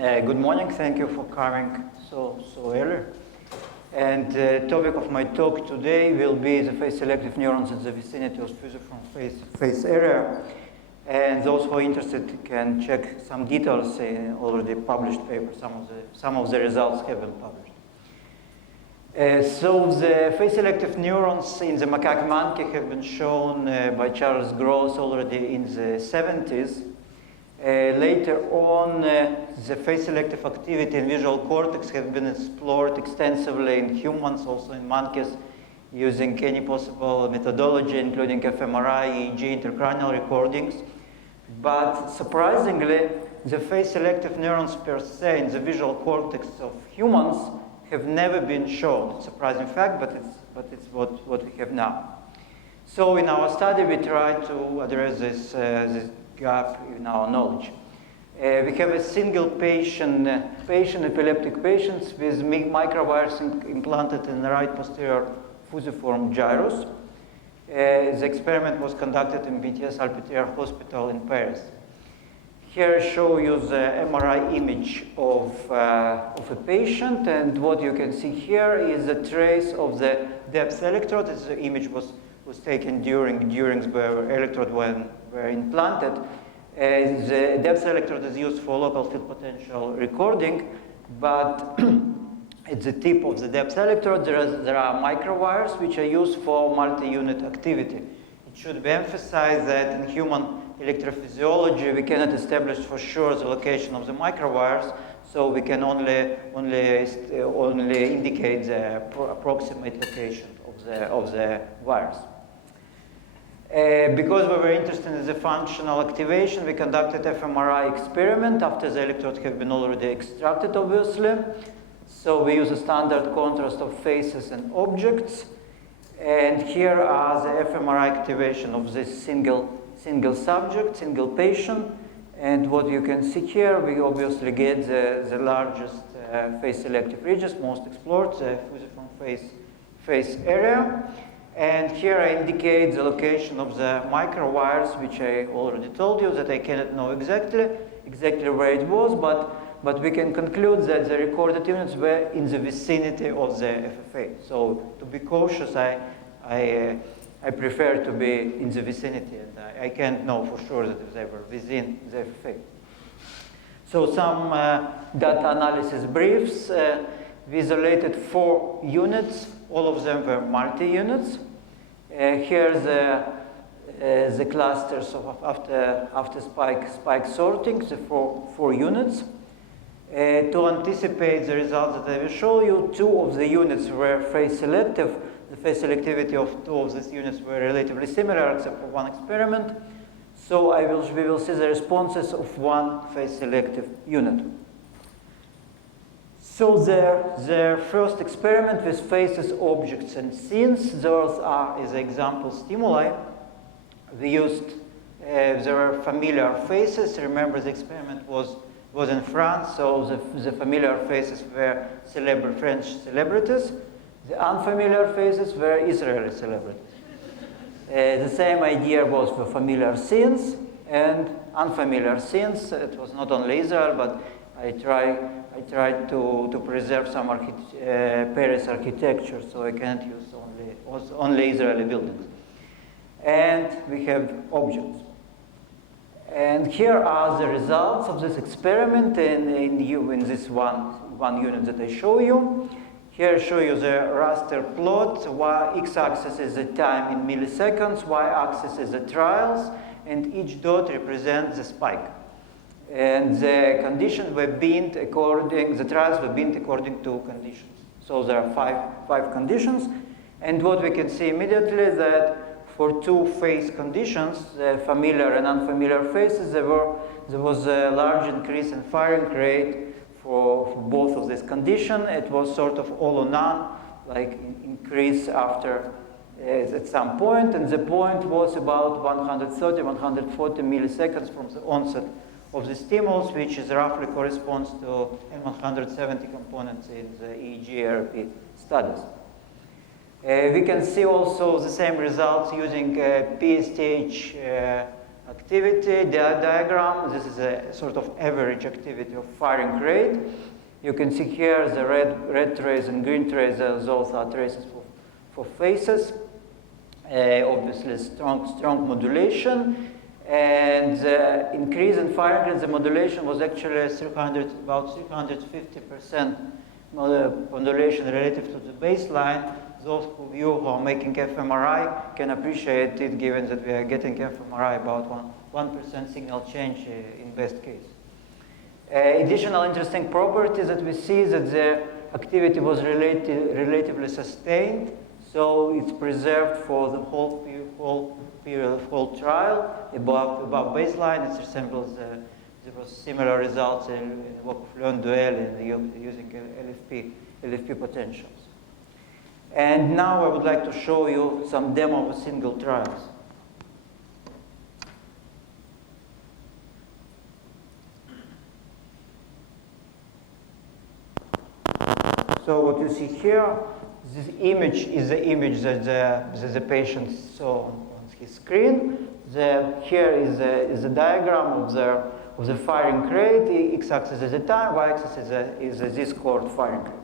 Good morning. Thank you for coming so early. And the topic of my talk today will be the face-selective neurons in the vicinity of fusiform face area. And those who are interested can check some details in already published papers. Some of the results have been published. So the face-selective neurons in the macaque monkey have been shown by Charles Gross already in the 70s. Later on, the face-selective activity in visual cortex has been explored extensively in humans, also in monkeys, using any possible methodology, including FMRI, EEG, intracranial recordings. But surprisingly, the face-selective neurons per se in the visual cortex of humans have never been shown. It's a surprising fact, but it's what we have now. So in our study, we try to address this gap in our knowledge. We have a single patient, epileptic patients with microwires implanted in the right posterior fusiform gyrus. The experiment was conducted in Pitié-Salpêtrière hospital in Paris. Here I show you the MRI image of a patient, and what you can see here is a trace of the depth electrode. The image was taken during the electrode were implanted. The depth electrode is used for local field potential recording, but at the tip of the depth electrode there are microwires which are used for multi-unit activity. It should be emphasized that in human electrophysiology we cannot establish for sure the location of the microwires, so we can only indicate the approximate location of the wires. Because we were interested in the functional activation, we conducted fMRI experiment after the electrodes have been already extracted, obviously. So we use a standard contrast of faces and objects. And here are the fMRI activation of this single subject, single patient. And what you can see here, we obviously get the largest face-selective regions, most explored, the fusiform face area. And here I indicate the location of the microwires, which I already told you that I cannot know exactly where it was, but we can conclude that the recorded units were in the vicinity of the FFA. So to be cautious, I prefer to be in the vicinity, and I can't know for sure that they were within the FFA. So some data analysis briefs. We isolated 4 units. All of them were multi-units. Here the clusters of after spike sorting, the four units. To anticipate the results that I will show you, 2 of the units were face-selective. The face selectivity of 2 of these units were relatively similar, except for one experiment. So we will see the responses of 1 face-selective unit. So their first experiment with faces, objects, and scenes, those are as example stimuli. We used, there were familiar faces. Remember, the experiment was in France, so the familiar faces were French celebrities. The unfamiliar faces were Israeli celebrities. The same idea was for familiar scenes and unfamiliar scenes. It was not only Israel, but I tried to preserve some Paris architecture, so I can't use only Israeli buildings. And we have objects. And here are the results of this experiment in this one unit that I show you. Here I show you the raster plot. X-axis is the time in milliseconds, y-axis is the trials, and each dot represents the spike. And the conditions were binned the trials were binned according to conditions. So there are five conditions. And what we can see immediately is that for 2 phase conditions, the familiar and unfamiliar phases, there was a large increase in firing rate for both of these conditions. It was sort of all or none, like increase after at some point, and the point was about 130, 140 milliseconds from the onset of the stimulus, which is roughly corresponds to N170 components in the EEG RP studies. We can see also the same results using PSTH activity diagram. This is a sort of average activity of firing rate. You can see here the red trace and green trace, those are traces for faces. Obviously, strong modulation. And the increase in firing rate, the modulation was actually about 350% modulation relative to the baseline. Those of you who are making FMRI can appreciate it, given that we are getting FMRI about 1% signal change in best case. Additional interesting property that we see that the activity was relatively sustained, so it's preserved for the whole period of whole trial above baseline. It resembles there was similar results in the work of Lionel using LFP potentials. And now I would like to show you some demo of single trials. So what you see here, this image is the image that the patient saw on his screen. Here is the diagram of the firing rate. X-axis is the time, y-axis is the z-scored firing rate.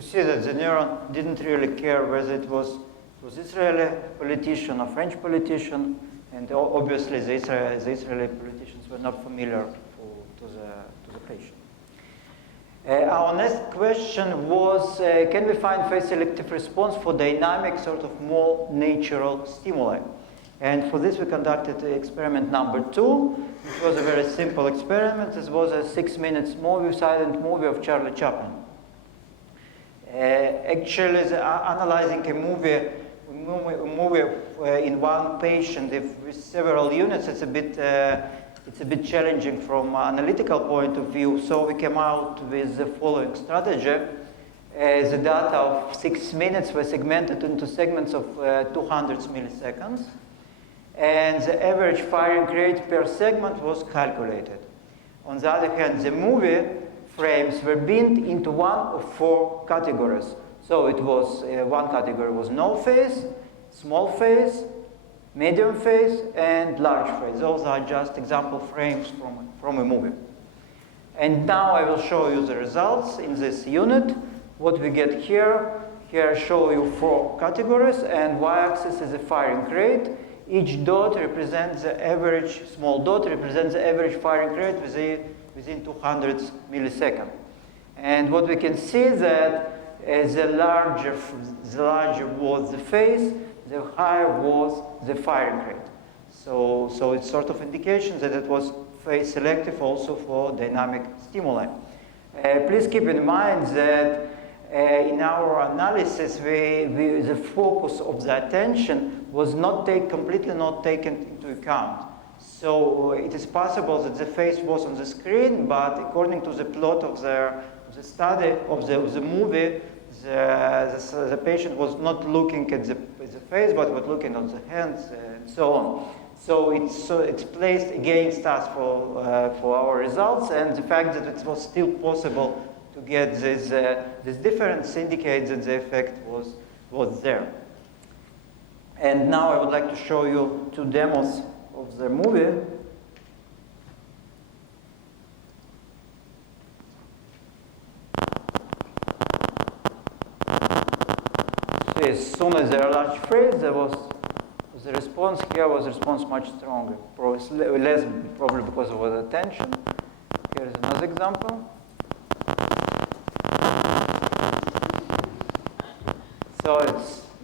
See that the neuron didn't really care whether it was Israeli politician or French politician, and obviously the Israeli politicians were not familiar to the patient. Our next question was, can we find face-selective response for dynamic, sort of more natural stimuli? And for this we conducted experiment number 2. It was a very simple experiment. This was a 6-minute movie, silent movie of Charlie Chaplin. Actually, analyzing a movie in one patient with several units, it's a bit challenging from an analytical point of view. So we came out with the following strategy. The data of 6 minutes were segmented into segments of 200 milliseconds, and the average firing rate per segment was calculated. On the other hand, the movie frames were binned into one of 4 categories. So it was one category was no phase, small phase, medium phase, and large phase. Those are just example frames from a movie. And now I will show you the results in this unit. What we get here I show you 4 categories, and y-axis is the firing rate. Each dot represents the average, small dot represents the average firing rate within 200 milliseconds. And what we can see is that the larger was the phase, the higher was the firing rate. So it's sort of indication that it was phase selective also for dynamic stimuli. Please keep in mind that in our analysis, the focus of the attention was completely not taken into account. So it is possible that the face was on the screen, but according to the plot of the study of the movie, the patient was not looking at the face, but was looking on the hands and so on. So it's placed against us for our results, and the fact that it was still possible to get this difference indicates that the effect was there. And now I would like to show you 2 demos of the movie. As soon as there are large phase, there was the response here was much stronger, less probably because of the attention. Here is another example. So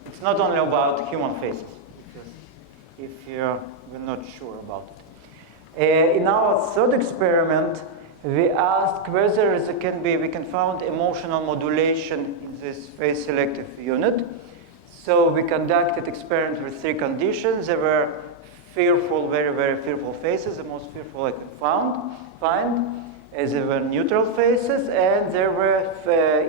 it's not only about human faces, if you're not sure about it. In our third experiment, we asked whether we can find emotional modulation in this face-selective unit. So we conducted experiment with 3 conditions. There were fearful, very, very fearful faces, the most fearful I could find. There were neutral faces, and there were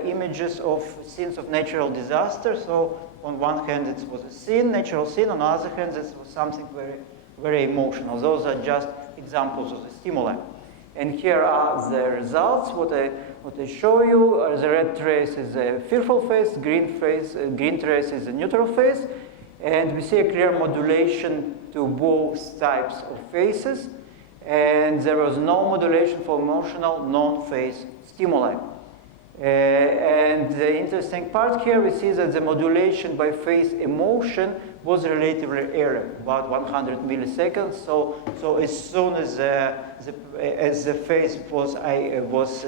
images of scenes of natural disaster. So on one hand, it was a scene, natural scene. On the other hand, this was something very, very emotional. Those are just examples of the stimuli. And here are the results. What I show you, the red trace is a fearful face, green trace is a neutral face. And we see a clear modulation to both types of faces. And there was no modulation for emotional non-face stimuli. And the interesting part here, we see that the modulation by face emotion was relatively early, about 100 milliseconds. So as soon as the face was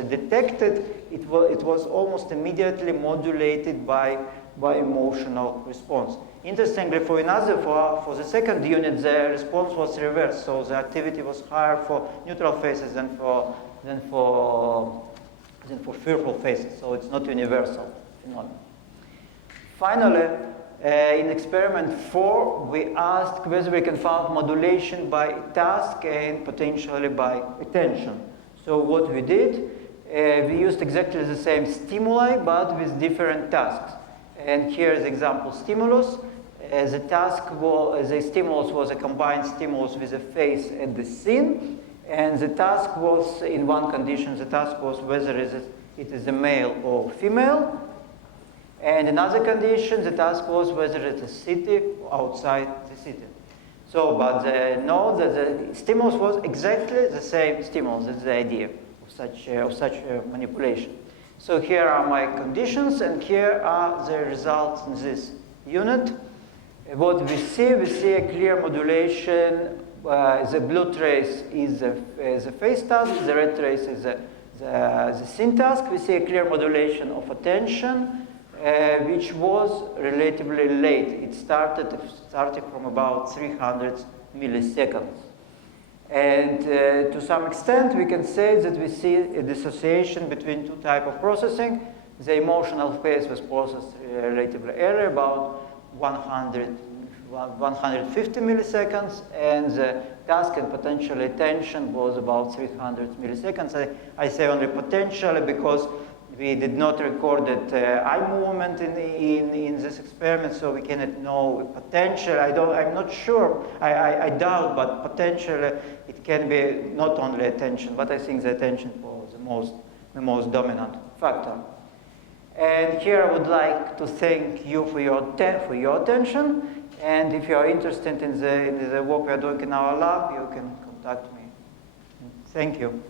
detected, it was almost immediately modulated by emotional response. Interestingly, for the second unit, the response was reversed. So the activity was higher for neutral faces than for fearful faces. So it's not universal phenomenon. Finally, in experiment 4, we asked whether we can find modulation by task and potentially by attention. So what we did, we used exactly the same stimuli, but with different tasks. And here is example stimulus. The stimulus was a combined stimulus with the face and the scene. And the task was, in one condition, the task was whether it is a male or female. And in other condition, the task was whether it's a city or outside the city. So, but note that the stimulus was exactly the same stimulus. That's the idea of such manipulation. So here are my conditions, and here are the results in this unit. What we see a clear modulation. The blue trace is the face task, the red trace is the scene task. We see a clear modulation of attention, which was relatively late. It started from about 300 milliseconds. And to some extent, we can say that we see a dissociation between 2 types of processing. The emotional phase was processed relatively early, about 150 milliseconds, and the task and potential attention was about 300 milliseconds. I say only potentially because we did not record that eye movement in this experiment, so we cannot know potential. I'm not sure. I doubt, but potentially it can be not only attention, but I think the attention was the most dominant factor. And here I would like to thank you for your attention. And if you are interested in the work we are doing in our lab, you can contact me. Thank you.